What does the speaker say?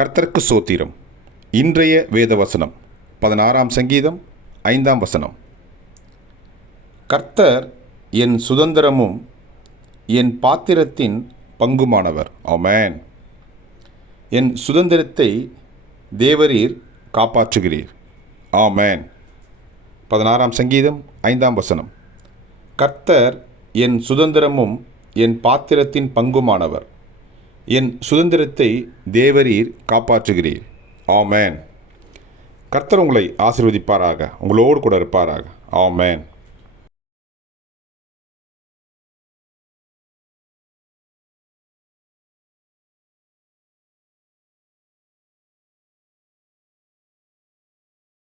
கர்த்தர்க்கு சோத்திரம். இன்றைய வேத வசனம் பதினாறாம் சங்கீதம் ஐந்தாம் வசனம். கர்த்தர் என் சுதந்திரமும் என் பாத்திரத்தின் பங்குமானவர். ஆமேன். என் சுதந்திரத்தை தேவரீர் காப்பாற்றுகிறீர். ஆமேன். பதினாறாம் சங்கீதம் ஐந்தாம் வசனம். கர்த்தர் என் சுதந்திரமும் என் பாத்திரத்தின் பங்குமானவர். என் சுதந்திரத்தை தேவரீர் காப்பாற்றுகிறீர். ஆமேன். கர்த்தர் உங்களை ஆசிர்வதிப்பாராக. உங்களோடு கூட இருப்பாராக. ஆமேன்.